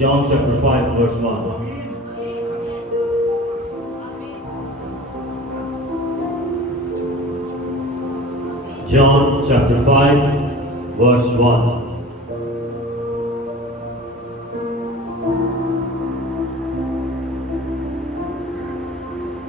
John chapter 5 verse 1। John chapter 5 verse 1।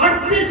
38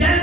10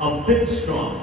a big storm।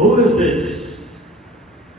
Who is this?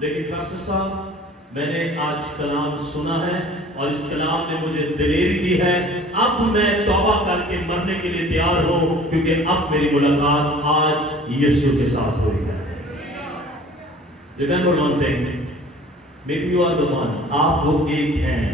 لیکن pastor صاحب میں نے آج کلام سنا ہے اور اس کلام نے مجھے دلیری دی ہے، اب میں توبہ کر کے مرنے کے لیے تیار ہوں، کیونکہ اب میری ملاقات آج یسوع کے ساتھ ہوئی ہے۔ Remember one thing, maybe you are the one، آپ وہ ایک ہیں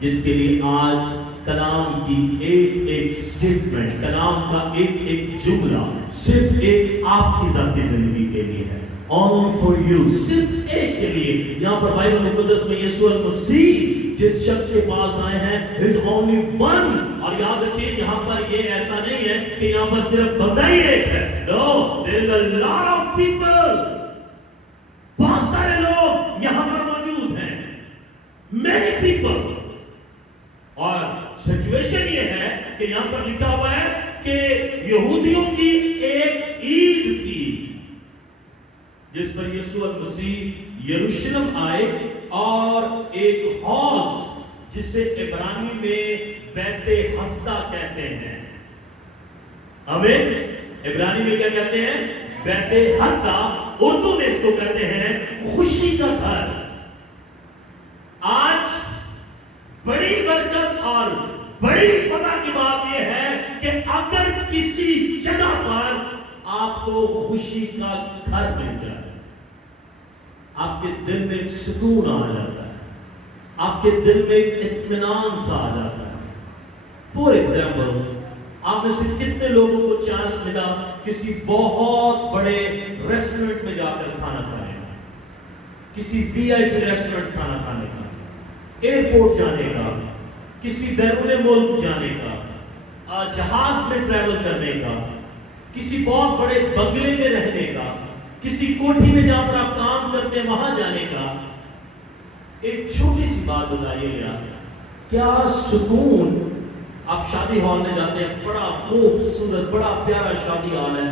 جس کے لیے آج کلام کی ایک ایک سٹیٹمنٹ، کلام کا ایک ایک جملہ صرف ایک آپ کی ذاتی زندگی کے لیے ہے، only for you، صرف ایک کے لیے۔ یہاں پر بائبل مقدس میں یسوع المسیح جس شخص کے پاس آئے ہیں there is only one، اور یاد رکھیے یہاں پر یہ ایسا نہیں ہے کہ یہاں پر صرف بندہ ہی ایک ہے، no there is a lot of people، بہت سارے لوگ یہاں پر موجود ہیں، many people۔ اور سچویشن یہ ہے کہ یہاں پر لکھا ہوا ہے کہ یہودیوں کی ایک عید تھی جس پر یسوع المسیح یروشلم آئے، اور ایک حوض جسے عبرانی میں بیت حسدہ کہتے ہیں، عبرانی میں کیا کہتے ہیں؟ بیت حسدہ، اردو میں اس کو کہتے ہیں خوشی کا گھر۔ آج بڑی برکت اور بڑی فتح کی بات یہ ہے کہ اگر کسی جگہ پر آپ کو خوشی کا گھر مل جائے، آپ کے دل میں ایک سکون آ جاتا ہے، آپ کے دل میں ایک اطمینان سا آ جاتا ہے۔ فور ایگزامپل، آپ میں سے کتنے لوگوں کو چانس ملا کسی بہت بڑے ریسٹورنٹ میں جا کر کھانا کھانے کا، کسی VIP ریسٹورنٹ کھانا کھانے کا، ایئرپورٹ جانے کا، کسی بیرون ملک جانے کا، جہاز میں ٹریول کرنے کا، کسی بہت بڑے بنگلے میں رہنے کا، کسی کوٹھی میں جہاں پر آپ کام کرتے ہیں وہاں جانے کا؟ ایک چھوٹی سی بات بتائیے گا، کیا سکون؟ آپ شادی ہال میں جاتے ہیں، بڑا خوبصورت بڑا پیارا شادی ہال ہے،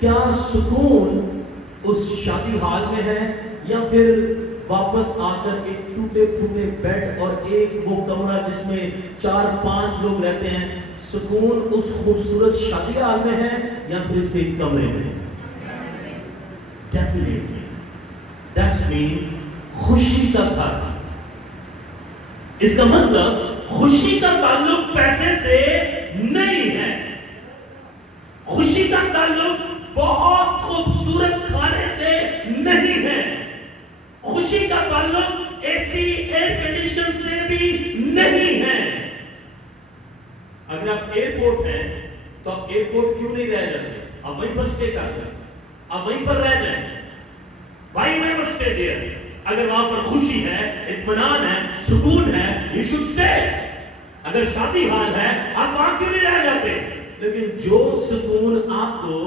کیا سکون اس شادی ہال میں ہے، یا پھر واپس آ کر ایک ٹوٹے پھوٹے بیڈ اور ایک وہ کمرہ جس میں 4-5 لوگ رہتے ہیں، سکون اس خوبصورت شادی ہال میں ہے یا پھر اس ایک کمرے میں؟ Definitely that's mean خوشی کا گھر۔ اس کا مطلب خوشی کا تعلق پیسے سے نہیں ہے، خوشی کا تعلق بہت خوبصورت کھانے سے نہیں ہے، خوشی کا تعلق AC ایئر کنڈیشن سے بھی نہیں ہے۔ اگر آپ ایئرپورٹ ہیں تو آپ ایئرپورٹ کیوں نہیں رہ جاتے؟ آپ وہیں پر سٹے کرتے ہیں، آپ وہیں پر رہ جائیں، why never stay there؟ اگر وہاں پر خوشی ہے، اطمینان ہے، سکون ہے، you should stay۔ اگر شادی حال ہے آپ وہاں کیوں نہیں رہ جاتے؟ لیکن جو سکون آپ کو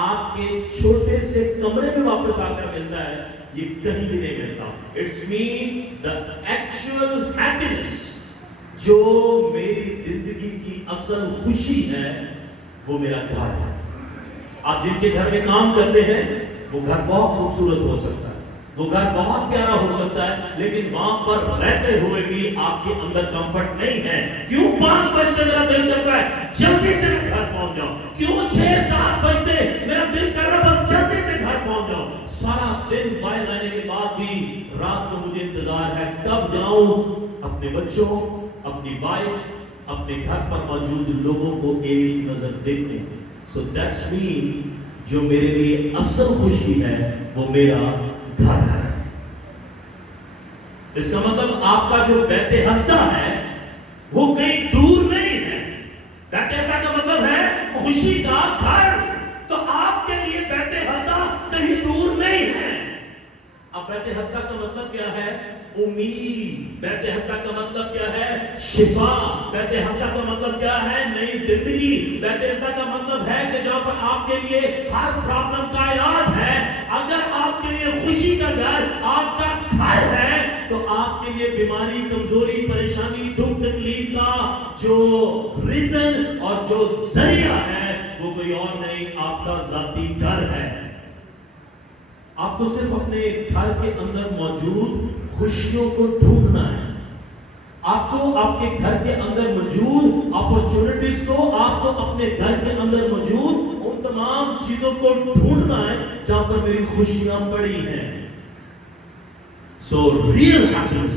آپ کے چھوٹے سے کمرے میں واپس آ کر ملتا ہے، یہ کہیں بھی نہیں ملتا۔ It's mean the actual happiness، جو میری زندگی کی اصل خوشی ہے وہ میرا گھر ہے۔ آپ جن کے گھر میں کام کرتے ہیں وہ گھر بہت خوبصورت ہو سکتا ہے، وہ گھر بہت پیارا ہو سکتا ہے، لیکن وہاں پر رہتے ہوئے بھی آپ کے اندر کمفرٹ نہیں ہے۔ کیوں 5 بجتے میرا دل کرتا ہے جلدی سے میں گھر پہنچ جاؤں، کیوں 6-7 بجتے میرا دل کر رہا بس جلدی سے گھر پہنچ جاؤں۔ سارا دن باہر رہنے کے بعد بھی رات کو مجھے انتظار ہے کب جاؤں اپنے بچوں، اپنی وائف، اپنے گھر پر موجود لوگوں کو ایک نظر دیکھنے۔ So that's mean جو میرے لیے اصل خوشی ہے وہ میرا گھر ہے۔ اس کا مطلب آپ کا جو بیت حسدہ ہے وہ کہیں دور نہیں ہے۔ بیت حسدہ کا مطلب ہے خوشی کا گھر، تو آپ کے لیے بیت حسدہ کہیں دور نہیں ہے۔ اب بیت حسدہ کا مطلب کیا ہے؟ امید۔ بیت حسدہ کا مطلب کیا ہے؟ شفا۔ بیت حسدہ کا مطلب کیا ہے؟ نئی زندگی۔ بیت حسدہ کا مطلب ہے کہ جہاں پر آپ کے لیے ہر پرابلم کا علاج ہے۔ اگر آپ کے لیے خوشی کا گھر آپ کا گھر ہے تو آپ کے لیے بیماری، کمزوری، پریشانی، دکھ تکلیف کا جو ریزن اور جو ذریعہ ہے وہ کوئی اور نہیں، آپ کا ذاتی گھر ہے۔ آپ کو صرف اپنے گھر کے اندر موجود خوشیوں کو ڈھونڈنا ہے۔ آپ کو آپ کے گھر کے اندر موجود اپورچونٹیز کو، آپ کو اپنے گھر کے اندر موجود ان تمام چیزوں کو ڈھونڈنا ہے جہاں پر میری خوشیاں پڑی ہیں۔ So real happiness,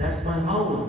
That's my house.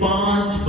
5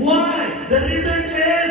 Why? The reason is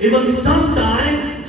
Even sometime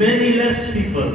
many less people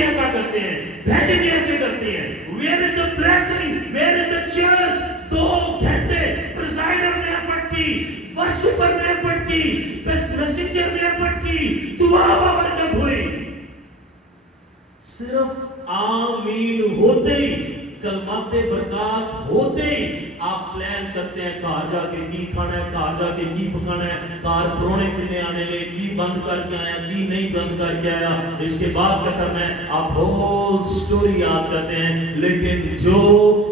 بھی ایسا کرتے ہیں, بہنیں بھی ایسے کرتی ہیں. Where is the blessing? Where is the church? 2 گھنٹے پریزائڈر نے ایفرٹ کی, ورشپر نے ایفرٹ کی, بس میسنجر نے ایفرٹ کی, دعا برکت ہوئی. صرف آمین ہوتے ہی, کلمات برکات ہوتے ہی آپ پلان کرتے ہیں کہاں جا کے کی کھانا ہے, کہاں جا کے کی پکانا ہے, کار پرونے کنے آنے میں, کی بند کر کے آیا, کی نہیں بند کر کے آیا, اس کے بعد کیا کرنا ہے. آپ ہول سٹوری یاد کرتے ہیں. لیکن جو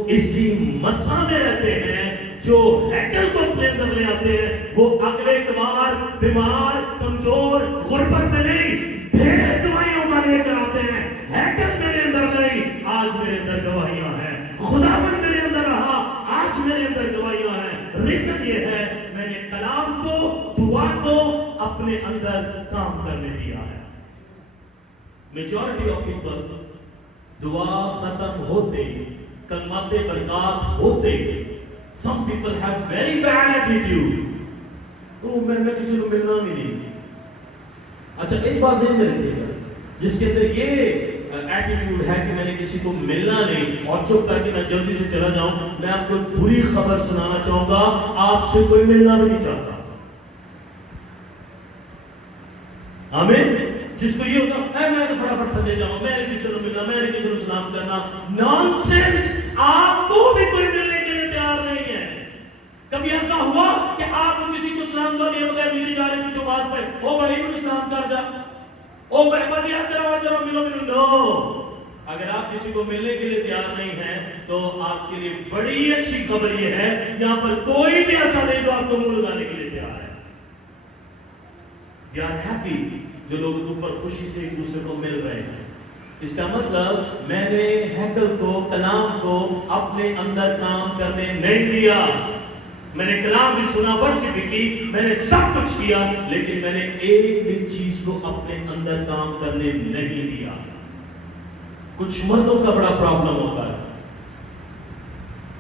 اسی مسا میں رہتے ہیں, جو ہیکل کو اپنے اندر لے آتے ہیں, وہ اگلے اتوار بیمار, کمزور, غربت میں نہیں, بے دوائیوں کا لے کر آتے ہیں. ہیکل میرے اندر نہیں, آج میرے اندر گواہیاں ہیں. خداوند میرے اندر رہا, آج میرے اندر گواہیاں ہیں. ریزن یہ ہے, میں نے کلام کو, دعا کو اپنے اندر کام کرنے دیا ہے. میجورٹی آف پیپل دعا ختم ہوتے, کلمات برکات ہوتے, some people have very bad attitude. میں کسی کو ملنا بھی نہیں. اچھا ایک بات ذہن میں رکھیے گا, جس کے اندر یہ ایٹیٹیوڈ ہے کہ میں نے کسی کو ملنا نہیں اور چپ کر کے میں جلدی سے چلا جاؤں, میں آپ کو بری خبر سنانا چاہوں گا, آپ سے کوئی ملنا بھی نہیں چاہتا. آمین. جس کو یہ ہوتا ہے میں تو فٹافٹ تھلے جاؤں, میں نے کسی کو ملنا, میں نے کسی کو سلام کرنا. نانسنس. آپ کو بھی کوئی ملنے کے لیے تیار نہیں ہے. کبھی ایسا ہوا کہ آپ کسی کو سلام کر دیے بغیر نیچے جا رہے پیچھے آواز پہ, او بھائی مجھے سلام کر جا, او بھائی بھائی آ ملو. نو, اگر آپ کسی کو ملنے کے لیے تیار نہیں ہیں تو آپ کے لیے بڑی اچھی خبر یہ ہے, یہاں پر کوئی بھی ایسا نہیں جو آپ کو منہ لگانے کے لیے تیار ہے. They are happy, جو لوگ اوپر خوشی سے ایک دوسرے کو مل رہے ہیں. اس کا مطلب میں نے ہیکل کو, کلام کو اپنے اندر کام کرنے نہیں دیا. میں نے کلام بھی سنا, ورشپ بھی کی, میں نے سب کچھ کیا, لیکن میں نے ایک بھی چیز کو اپنے اندر کام کرنے نہیں دیا. کچھ مردوں کا بڑا پرابلم ہوتا ہے,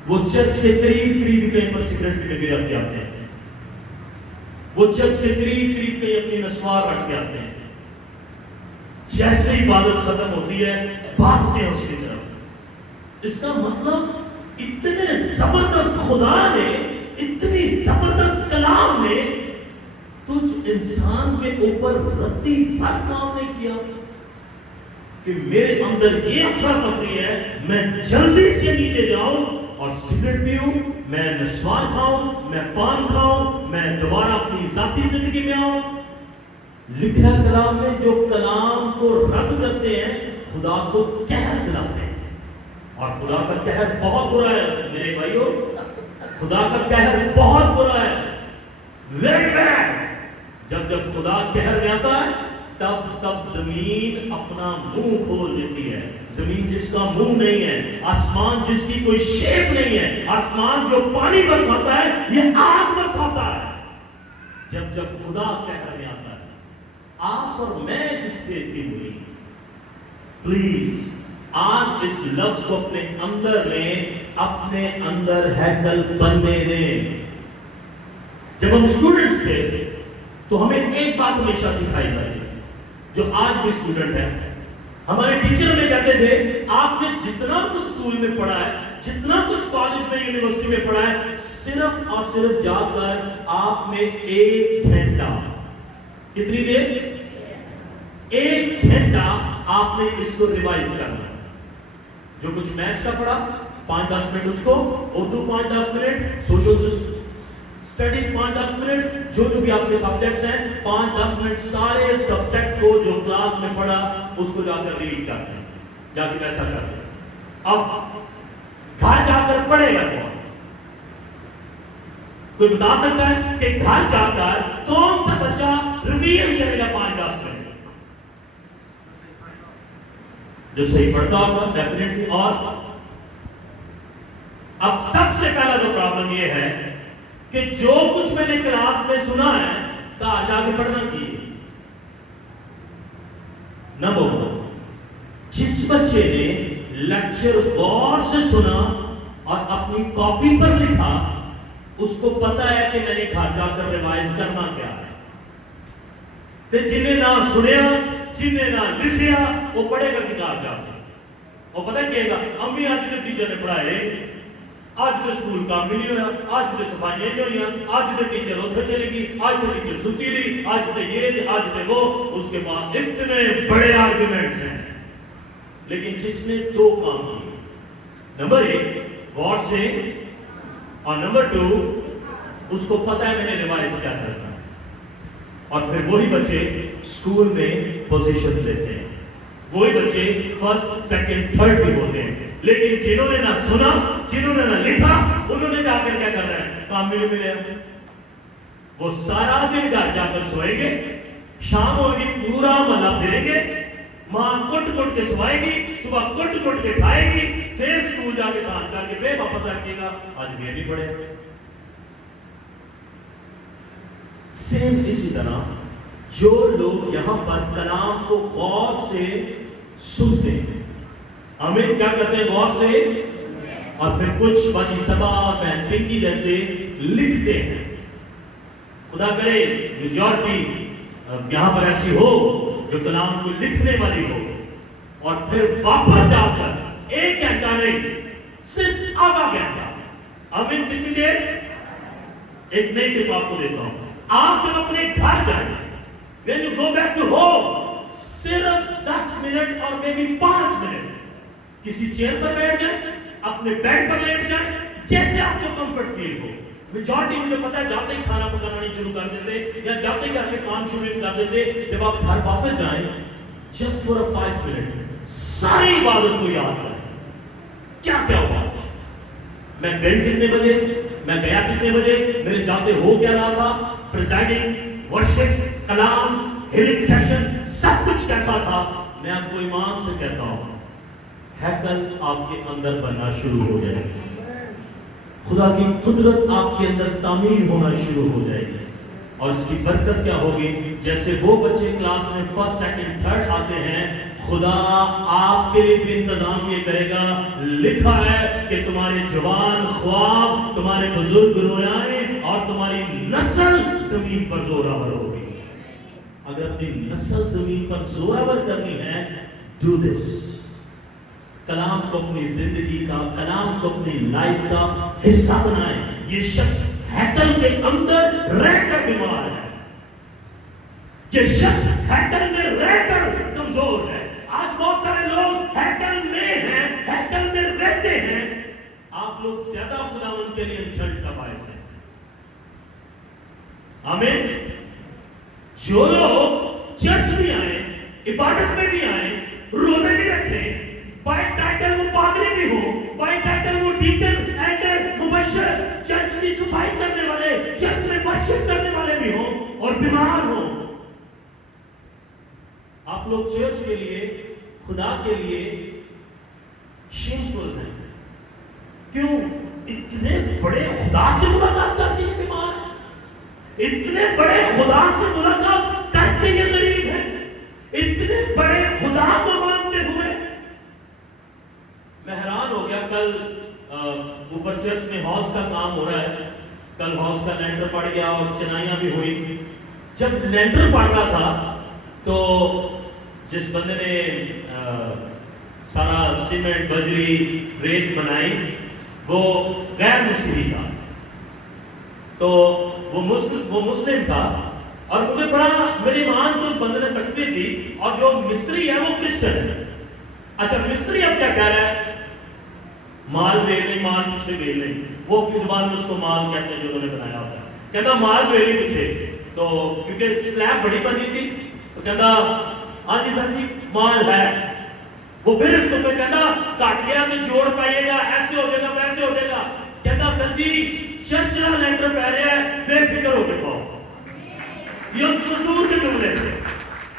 وہ چرچ کے قریب کہیں پر سگریٹ پینے بھی رکھ کے آتے ہیں, وہ چرچ کے قریب کہیں اپنی نسوار رکھ کے آتے ہیں. جیسے ہی عبادت ختم ہوتی ہے بھاگتے ہیں اس کی طرف. اس کا مطلب اتنے زبردست خدا نے, اتنی زبردست کلام نے تجھ انسان کے اوپر رتی بھر کام نہیں کیا کہ میرے اندر یہ افراتفری ہے, میں جلدی سے نیچے جاؤں اور سگریٹ پیوں, میں نسوار کھاؤں, میں پان کھاؤں, میں دوبارہ اپنی ذاتی زندگی میں آؤں. لکھا کلام میں جو کلام کو رد کرتے ہیں خدا کو قہر دلاتے ہیں, اور خدا کا قہر بہت برا ہے میرے بھائیوں. خدا کا قہر بہت برا ہے, ویری بیڈ. جب خدا قہر میں آتا ہے تب زمین اپنا منہ کھول دیتی ہے. زمین جس کا منہ نہیں ہے, آسمان جس کی کوئی شیپ نہیں ہے, آسمان جو پانی برساتا ہے یہ آگ برساتا ہے. جب خدا قہر میں آتا ہے, آپ اور میں کس کے ہوئی. پلیز آج اس لفظ کو اپنے اندر لیں, اپنے اندر ہیکل بننے دیں. جب ہم اسٹوڈنٹس تھے تو ہمیں ایک بات ہمیشہ سکھائی جاتی, جو آج بھی اسٹوڈنٹ ہے. ہمارے ٹیچر ہمیں کہتے تھے آپ نے جتنا کچھ اسکول میں پڑھا ہے, جتنا کچھ کالج میں, یونیورسٹی میں پڑھا ہے, صرف اور صرف جا کر آپ میں 1 گھنٹہ, کتنی دیر, 1 گھنٹہ آپ نے اس کو ریوائز کرنا. جو کچھ میتھس کا پڑھا 5-10 منٹ اس کو, Urdu 5-10 minute, social studies 5-10 minute, جو بھی آپ کے سبجیکٹس ہیں 5-10 منٹ, سارے سبجیکٹ کو جو کلاس میں پڑھا اس کو جا کر ریڈ کرتے ہیں, جا کے ویسا کرتے ہیں. اب گھر جا کر پڑھے گا کون؟ کوئی بتا سکتا ہے کہ گھر جا کر کون سا بچہ ریویژن کرے گا 5-10 منٹ؟ جو صحیح پڑھتا ہوگا ڈیفینیٹلی. اور اب سب سے پہلا جو پرابلم یہ ہے کہ جو کچھ میں نے کلاس میں سنا ہے کہاں جا کے پڑھنا کی نہ بولنا. جس بچے نے لیکچر غور سے سنا اور اپنی کاپی پر لکھا, اس کو پتا ہے کہ میں نے گھر جا کر ریوائز کرنا کیا ہے. جنہیں نہ سنیا, جنہیں نہ لکھیا وہ پڑھے گا کتاب جا کے اور پتہ کہے گا امی آج تو ٹیچر نے پڑھائے آج تو سکول کام بھی نہیں ہوا آج تو صفائیاں نہیں ہوئی آج تو ٹیچر اتھے چلے گی آج تو ٹیچر ستی رہی آج تو یہ آج تو وہ اس کے بعد اتنے بڑے آرگومنٹس ہیں لیکن جس نے دو کام کیے نمبر 1 غور سے اور نمبر 2 اس کو پتہ ہے میں نے ریوائز کیا کرنا اور پھر وہی بچے سکول میں پوزیشنز لیتے ہیں وہی بچے فرسٹ سیکنڈ تھرڈ بھی ہوتے ہیں لیکن جنہوں نے نہ سنا جنہوں نے نہ لکھا انہوں نے جا کر کیا کر رہے ہیں کام بھی نہیں ملے وہ سارا دن گھر جا کر سوئیں گے شام ہوگی پورا ملا پھریں گے ماں کٹ کٹ کے سوائے گی صبح کٹ کٹ کے کھائے گی پھر سکول جا کے ساتھ کر کے پھر واپس آئیے گا آج بھی نہیں پڑھے سیم اسی طرح جو لوگ یہاں پر کلام کو غور سے سنتے ہیں ہمیں کیا کرتے ہیں غور سے اور پھر کچھ باجی سبا بہن پنکی جیسے لکھتے ہیں خدا کرے میجورٹی یہاں پر ایسی ہو جو کلام کو لکھنے والی ہو اور پھر واپس جا کر 1 گھنٹہ نہیں صرف آدھا گھنٹہ ہمیں کتنی دیر ایک نئی ٹپ آپ کو دیتا ہوں آپ جب اپنے گھر جائیں when you go back to home صرف 10 منٹ اور maybe 5 منٹ کسی چیئر پر بیٹھ جائیں اپنے بیڈ پر لیٹ جائیں جیسے آپ کو کمفرٹ فیل ہو میجورٹی مجھے پتا ہے جاتے ہی کھانا پکانا نہیں شروع کر دیتے یا جاتے ہی گھر میں کام شروع کر دیتے جب آپ گھر واپس جائیں just for a 5 منٹ ساری عبادت کو یاد کریں کیا کیا ہوا میں گئی کتنے بجے میں گیا کتنے بجے میرے جاتے ہو کیا رہا تھا پریزائڈنگ ورشپ کلام ہیلنگ سیشن سب کچھ کیسا تھا میں آپ کو ایمان سے کہتا ہوں ہیکل آپ کے اندر بننا شروع ہو جائے گی خدا کی قدرت آپ کے اندر تعمیر ہونا شروع ہو جائے گی اور اس کی برکت کیا ہوگی جیسے وہ بچے کلاس میں فرسٹ سیکنڈ تھرڈ آتے ہیں خدا آپ کے لیے بھی انتظام یہ کرے گا لکھا ہے کہ تمہارے جوان خواب تمہارے بزرگ رویائیں اور تمہاری نسل زمین پر زوراور ہوگی اگر اپنی نسل زمین پر زوراور کرنی ہے do this کلام کو اپنی زندگی کا کلام کو اپنی لائف کا حصہ بنائیں یہ شخص ہیکل کے اندر رہ کر بیمار ہے یہ شخص ہیکل میں رہ کر کمزور ہے آج بہت سارے لوگ ہیکل میں ہیں ہیکل میں رہتے ہیں آپ لوگ زیادہ خداوند کے لیے انسلٹ کا باعث ہیں آمین جو لوگ چرچ بھی آئیں عبادت میں بھی آئیں روزے بھی رکھیں بائی ٹائٹل وہ پادری بھی ہو بائی ٹائٹل وہ ڈیکن ایلڈر مبشر چرچ کی صفائی کرنے والے چرچ میں ورشپ کرنے والے بھی ہوں اور بیمار ہوں آپ لوگ چرچ کے لیے خدا کے لیے شیمفل ہیں کیوں اتنے بڑے خدا سے ملاقات کر کے یہ بیمار ہے اتنے بڑے خدا سے ملاقات کر کے یہ غریب ہے اتنے بڑے خدا کو مانتے ہوئے میں حیران ہو گیا کل اوپر چرچ میں ہاؤس کا کام ہو رہا ہے کل ہاؤس کا لینڈر پڑ گیا اور چنائیاں بھی ہوئی جب لینڈر پڑ رہا تھا تو جس بندے نے سارا سیمنٹ بجری ریت بنائی وہ غیر مسیحی تھا تو وہ مسلم تھا اور مجھے بڑا میری ایمان کو اس بندے نے تکبیر دی اور جو مستری ہے وہ کرسچن ہے اچھا مستری اب کیا کہہ رہا ہے مال ویل نہیں مال پیچھے ویل نہیں وہ اپنی زبان میں اس کو مال کہتے ہیں جو انہوں نے بنایا ہوتا ہے کہتا مال ویل نہیں پیچھے تو کیونکہ سلیب بڑی بنی تھی تو کہتا ہاں جی سر جی مال ہے وہ پھر اس کو کہتا کٹ گیا تو جوڑ پائیے گا ایسے ہو جائے گا ویسے ہو جائے گا کہتا سر جی چرچ کا لینڈر پہ رہا ہے بے فکر ہو کے پاؤ یہ اس مزدور کے جملے تھے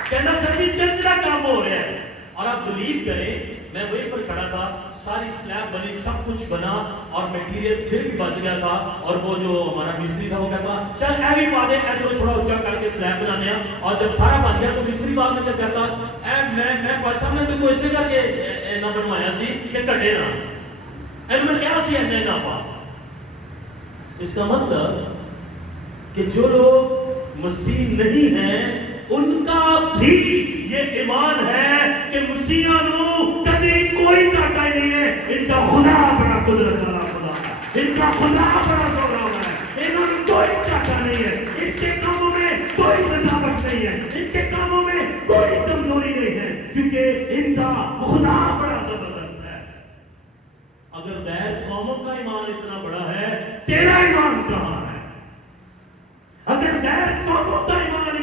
کہتا سر جی چرچ کا کام ہو رہا ہے اور آپ بلیو کریں میں وہیں پر کھڑا تھا ساری سلیب بنی سب کچھ بنا اور میٹیریل پھر بھی بچ گیا تھا اور وہ جو ہمارا مستری تھا وہ کہتا چل اے بھی پا دے ادھر تھوڑا اونچا کر کے سلیب بنانے اور جب سارا بن گیا تو مستری بعد میں کہتا اے میں پیسہ میں تو کوئی ایسے کر کے نہ بنوایا سی کہ کٹے نہ اے میں کیا سی ایسے نہ پا اس کا مطلب کہ جو لوگ مسیح نہیں ہیں ان کا بھی یہ ایمان ہے کہ مسیحاں نو کبھی کوئی کاٹا ہی نہیں ہے. ان کا خدا بڑا قدرت والا خدا ہے, ان کا خدا بڑا زورآور ہے, انہوں نے کوئی کاٹا نہیں ہے, ان کے کاموں میں کوئی رکاوٹ نہیں ہے, ان کے کاموں میں کوئی کمزوری نہیں ہے, کیونکہ ان کا خدا بڑا زبردست ہے. اگر غیر قوموں کا ایمان اتنا بڑا ہے, تیرا ایمان کہاں ہے؟ اگر غیر قوموں کا ایمان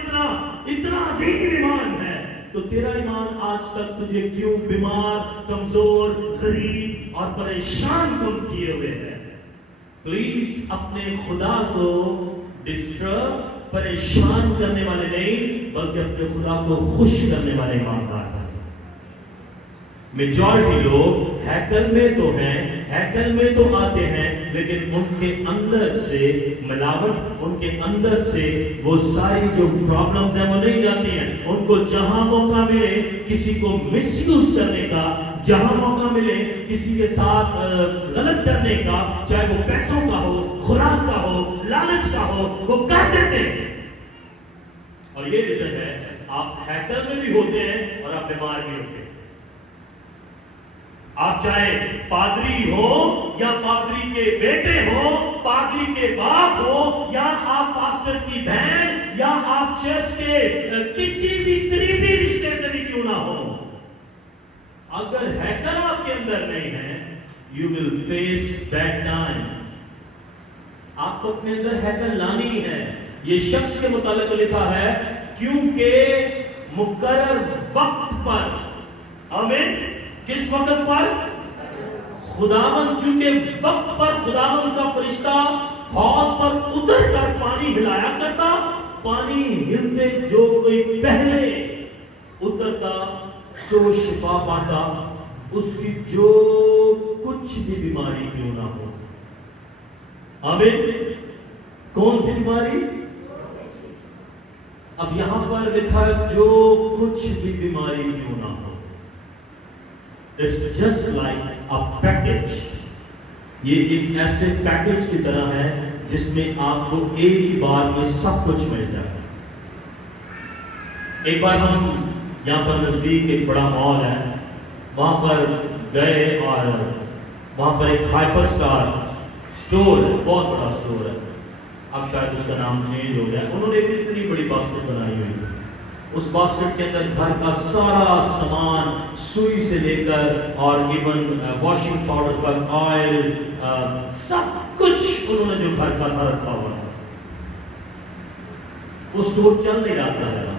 اتنا عظیم ایمان ہے, تو تیرا ایمان آج تک تجھے کیوں بیمار, کمزور, غریب اور پریشان کم کیے ہوئے ہے؟ پلیز اپنے خدا کو ڈسٹرب, پریشان کرنے والے نہیں, بلکہ اپنے خدا کو خوش کرنے والے ایماندار ہیں. میجورٹی لوگ ہیکل میں تو ہیں, ہیکل میں تو آتے ہیں, لیکن ان کے اندر سے ملاوٹ, ان کے اندر سے وہ ساری جو پرابلمز ہیں وہ نہیں جاتی ہیں. ان کو جہاں موقع ملے کسی کو مس یوز کرنے کا, جہاں موقع ملے کسی کے ساتھ غلط کرنے کا, چاہے وہ پیسوں کا ہو, خوراک کا ہو, لالچ کا ہو, وہ کر دیتے ہیں. اور یہ ریزن ہے آپ ہیکل میں بھی ہوتے ہیں اور آپ بیمار بھی ہوتے ہیں. آپ چاہے پادری ہو یا پادری کے بیٹے ہو, پادری کے باپ ہو, یا آپ پاسٹر کی بہن, یا آپ چرچ کے کسی بھی قریبی رشتے سے بھی کیوں نہ ہو, اگر ہیکل آپ کے اندر نہیں ہے, you will face bad time. آپ کو اپنے اندر ہیکل لانی ہے. یہ شخص کے متعلق لکھا ہے, کیونکہ مقرر وقت پر, آمین, کس وقت پر؟ خداوند, کیونکہ وقت پر خداوند کا فرشتہ حوض پر اتر کر پانی ہلایا کرتا, پانی ہلتے جو کوئی پہلے اترتا سو شفا پاتا, اس کی جو کچھ بھی بیماری کیوں نہ ہو. آمین. کون سی بیماری؟ اب یہاں پر لکھا ہے جو کچھ بھی بیماری کیوں نہ ہو. It's just like a package. یہ ایک ایسے پیکج کی طرح ہے جس میں آپ کو ایک بار میں سب کچھ مل جائے. ایک بار ہم یہاں پر نزدیک ایک بڑا مال ہے, وہاں پر گئے اور وہاں پر ایک ہائپر سٹار سٹور ہے, بہت بڑا سٹور ہے, اب شاید اس کا نام چینج ہو گیا. انہوں نے ایک اتنی بڑی باسکٹ بنائی ہوئی ہے, اس باسکٹ کے اندر گھر کا سارا سامان, سوئی سے لے کر اور ایون واشنگ پاؤڈر پر آئل, سب کچھ انہوں نے جو گھر کا تھا رکھا ہوا تھا. وہ سٹور چل نہیں رہا تھا.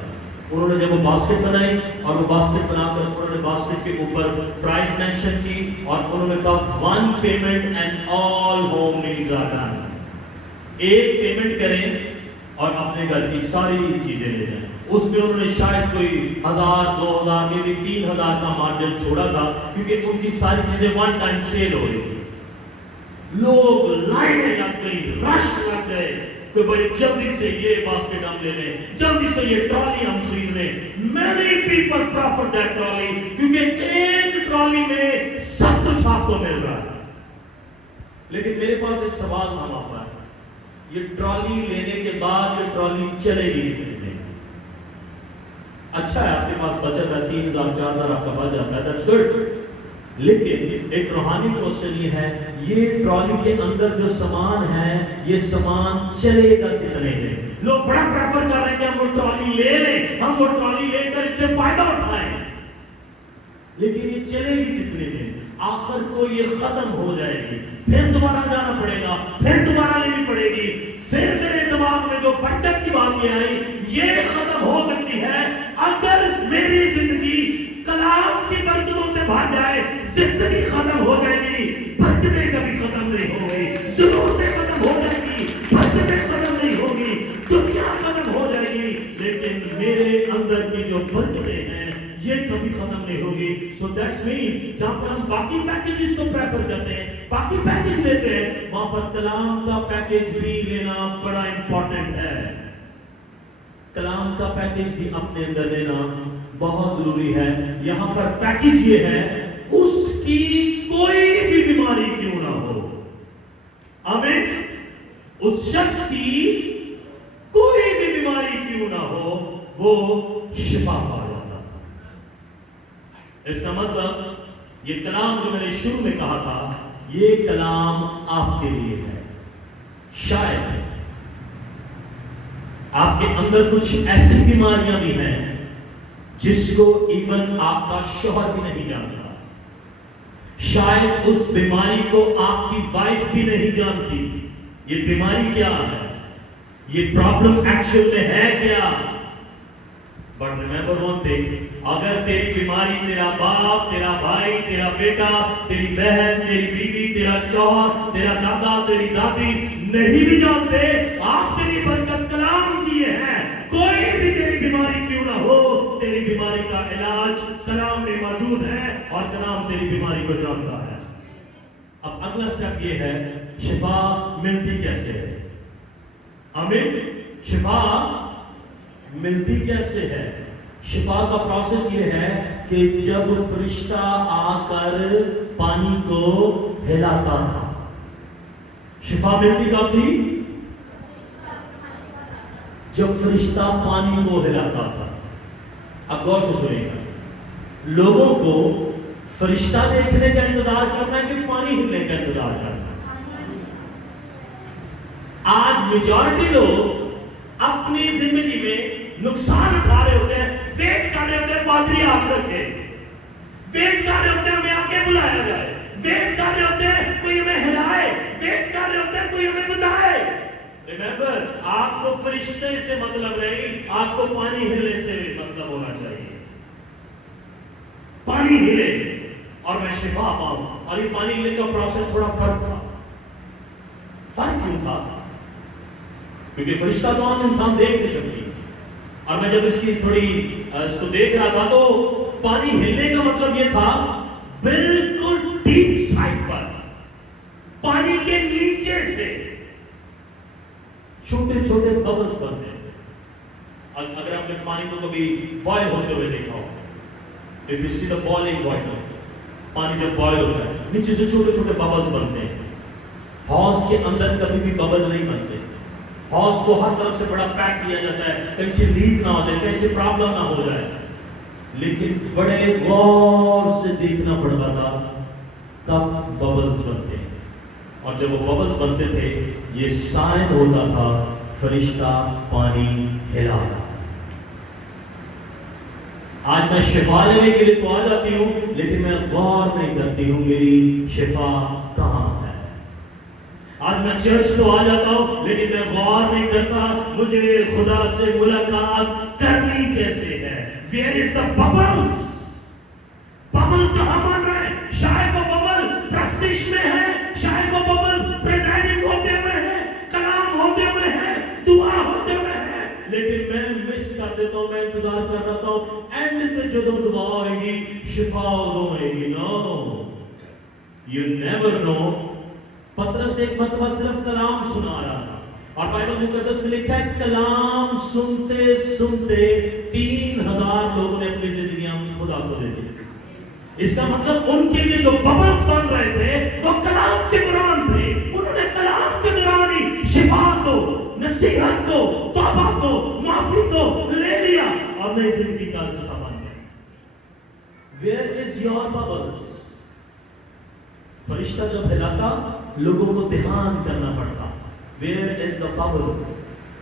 انہوں نے جب وہ باسکٹ بنائی اور وہ باسکٹ بنا کر انہوں نے باسکٹ کے اوپر پرائس مینشن کی اور انہوں نے کہا 1 payment and all home needs are done. ایک پیمنٹ کریں اور اپنے گھر کی ساری چیزیں لے جائیں. اس میں انہوں نے شاید کوئی 1000, 2000, میں بھی 3000 کا مارجن چھوڑا تھا, کیونکہ ان کی ساری چیزیں ون ٹائم سیل ہو رہی تھی. لوگ لائنیں لگ گئی, رش لگ گئے کہ بھائی جلدی سے یہ باسکٹ ہم لے لیں, جلدی سے یہ ٹرالی ہم خرید لیں. Many people prefer that trolley, کیونکہ ایک ٹرالی میں سب کچھ آپ کو مل رہا ہے. لیکن میرے پاس ایک سوال تھا وہاں پر, یہ ٹرالی لینے کے بعد یہ ٹرالی چلے گی کتنے دن؟ اچھا ہے آپ کے پاس بچت ہے, 3000 4000 آپ کا بچ جاتا ہے, that's good. لیکن ایک روحانی کوشچن یہ ہے, یہ ٹرالی کے اندر جو سامان ہے یہ سامان چلے گا کتنے دن؟ لوگ بڑا پریفر کر رہے ہیں کہ ہم وہ ٹرالی لے لیں, ہم وہ ٹرالی لے کر اس سے فائدہ اٹھائیں, لیکن یہ چلے گی کتنے دن؟ آخر کو یہ ختم ہو جائے گی, پھر دوبارہ جانا پڑے گا, پھر دوبارہ لینی پڑے گی. پھر میرے دماغ میں جو برکت کی بات یہ آئی, یہ ختم ہو سکتی ہے اگر میری زندگی کلام کی برکتوں سے بھر جائے. زندگی ختم ہو جائے گی, برکتیں کبھی ختم نہیں ہوں گی, ضرورتیں ختم ہو جائیں گی, برکتیں ختم نہیں ہوگی, دنیا ختم ہو جائے گی, لیکن میرے اندر کی جو برکتیں ہیں یہ کبھی ختم نہیں ہوگی. سو دیٹس مین, جہاں پر ہم باقی پیکیجز کو پریفر کرتے ہیں, باقی پیکیج لیتے ہیں, وہاں پر کلام کا پیکیج بھی لینا بڑا امپورٹنٹ ہے. کلام کا پیکیج بھی اپنے اندر لینا بہت ضروری ہے. یہاں پر پیکیج یہ ہے, اس کی کوئی بھی بیماری کیوں نہ ہو, آمین, اس شخص کی کوئی بھی بیماری کیوں نہ ہو, وہ شفا پا جاتا تھا. اس کا مطلب یہ کلام جو میں نے شروع میں کہا تھا، یہ کلام آپ کے لیے ہے. شاید آپ کے اندر کچھ ایسی بیماریاں بھی ہیں جس کو ایون آپ کا شوہر بھی نہیں جانتا. شاید اس بیماری کو آپ کی وائف بھی نہیں جانتی. یہ بیماری کیا ہے؟ یہ پرابلم ایکچوئل میں ہے کیا؟ بٹ ریمبر ون تھنگ، اگر تیری بیماری تیرا باپ، تیرا بھائی، تیرا بیٹا، تیری بہن، تیری بیوی، تیرا شوہر، تیرا دادا، تیری دادی نہیں بھی جانتے، آپ تیری برکت کلام کیے ہیں. کوئی بھی تیری بیماری کیوں نہ ہو، تیری بیماری کا علاج کلام میں موجود ہے اور کلام تیری بیماری کو جانتا ہے. اب اگلا سٹیپ یہ ہے، شفا ملتی کیسے ہے؟ آمین. شفا ملتی کیسے ہے؟ شفا کا پروسیس یہ ہے کہ جب فرشتہ آ کر پانی کو ہلاتا تھا. شفا ملتی کب تھی؟ جب فرشتہ پانی کو ہلاتا تھا. اب غور سے سنیے گا، لوگوں کو فرشتہ دیکھنے کا انتظار کرنا ہے کہ پانی ہلنے کا انتظار کرنا ہے؟ آج میجورٹی لوگ اپنی زندگی میں نقصان اٹھا رہے ہوتے ہیں، ویٹ کر رہے ہوتے ہیں پادری ہاتھ رکھے، ویٹ کر رہے ہوتے ہیں ہمیں آگے بلایا جائے، ویٹ کر رہے ہوتے ہیں کوئی ہمیں ہلائے، ویٹ کر رہے ہوتے ہیں کوئی ہمیں بتائے. ریمبر، آپ کو فرشتے سے مطلب نہیں، آپ کو پانی ہلنے سے مطلب ہونا چاہیے. پانی ہلے اور میں شفا پاؤں. اور یہ پانی ہلنے کا پروسیس تھوڑا فرق تھا. فرق کیوں تھا؟ کیونکہ فرشتہ تو عام انسان دیکھ نہیں سکتی. اور میں جب اس کو دیکھ رہا تھا تو پانی ہلنے کا مطلب یہ تھا بالکل ڈیپ سائڈ پر، پانی کے نیچے سے چھوٹے چھوٹے ببلز بنتے ہیں. اگر آپ نے پانی کو کبھی بوائل ہوتے ہوئے دیکھا ہو، if you see the boiling water، پانی جب بوائل ہوتا ہے نیچے سے چھوٹے چھوٹے ببلز بنتے ہیں. حوض کے اندر کبھی بھی ببل نہیں بنتے. حوض کو ہر طرف سے بڑا پیک کیا جاتا ہے، کہیں سے لیک نہ ہو جائے، کہیں سے پرابلم نہ ہو جائے. لیکن بڑے غور سے دیکھنا پڑتا تھا کب ببلز بنتے ہیں. اور جب وہ ببلز بنتے تھے یہ سائن ہوتا تھا فرشتہ پانی ہلا رہا. آج میں شفا لینے کے لیے تو آ جاتی ہوں، لیکن میں غور نہیں کرتی ہوں میری شفا کہاں ہے. آج میں چرچ تو آ جاتا ہوں، لیکن میں غور نہیں کرتا مجھے خدا سے ملاقات کرنی کیسے ہے. Where is the bubbles؟ Bubble کہاں بن رہے ہیں؟ شاید وہ ببل پرستش میں ہے، شاید وہ ببل پریزائڈنگ ہوتے ہوئے ہیں، کلام ہوتے ہوئے ہیں، دعا ہوتے ہوئے ہیں، لیکن میں مس کر دیتا ہوں. میں انتظار کر رہا ہوں اینڈ پہ جدو دعا ہوئے گی، شفا ہوئے گی. نو، یو نیور نو. پترس ایک مرتبہ صرف کلام سنا رہا تھا، اور بائبل مقدس میں لکھا ہے کلام سنتے سنتے 3000 لوگوں نے اپنی زندگیاں خدا کو دے دی. اس کا مطلب ان کے لیے جو ببلز بن رہے تھے وہ کلام کے دوران تھے. انہوں نے کلام کے دوران ہی شفا کو، نصیحت کو، توبہ کو، معافی کو لے لیا اور نئی زندگی کا حصہ بن گئے. Where is your bubbles؟ فرشتہ جب ہلاتا لوگوں کو دھیان کرنا پڑتا. Where is the bubble؟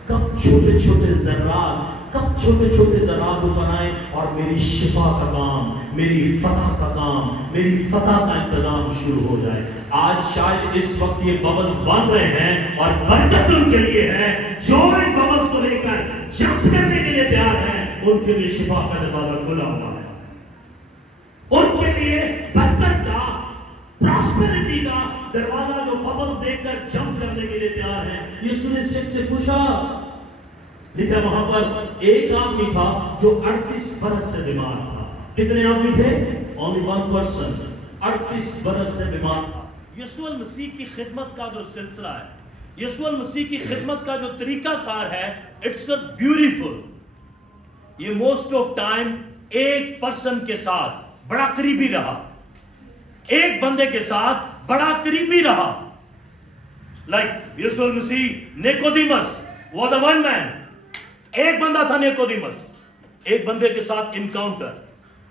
کب چھوٹے چھوٹے ذرات اوپر آئے اور میری شفا کا کام، میری فتح کا کام، میری فتح کا انتظام شروع ہو جائے. آج شاید اس وقت یہ ببلز بن رہے ہیں اور برکت ان کے لیے ہے جو ان ببلز کو لے کر جمپ کرنے کے لیے تیار ہیں. ان کے لیے شفا کا دروازہ کھلا ہوا ہے. ان کے لیے برکت کا، پراسپیرٹی کا دروازہ جو ببلز دیکھ کر جمپ کرنے کے لیے تیار ہیں. یسوع نے شخص سے پوچھا، لکھا وہاں پر ایک آدمی تھا جو 38 برس سے بیمار تھا. کتنے آدمی تھے؟ only one person. 38 برس سے بیمار تھا. یسوع المسیح کی خدمت کا جو سلسلہ ہے، یسوع المسیح کی خدمت کا جو طریقہ کار ہے، اٹس اے بیوٹیفل. یہ موسٹ آف ٹائم ایک پرسن کے ساتھ بڑا قریبی رہا، ایک بندے کے ساتھ بڑا قریبی رہا. لائک یسوع المسیح، Nicodemus was a one man. ایک بندہ تھا نیکودیمس، ایک بندے کے ساتھ encounter.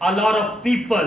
a lot of people,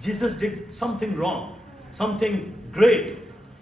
Jesus did something wrong, something great.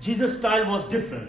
Jesus style was different.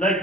Like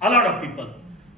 a lot of people.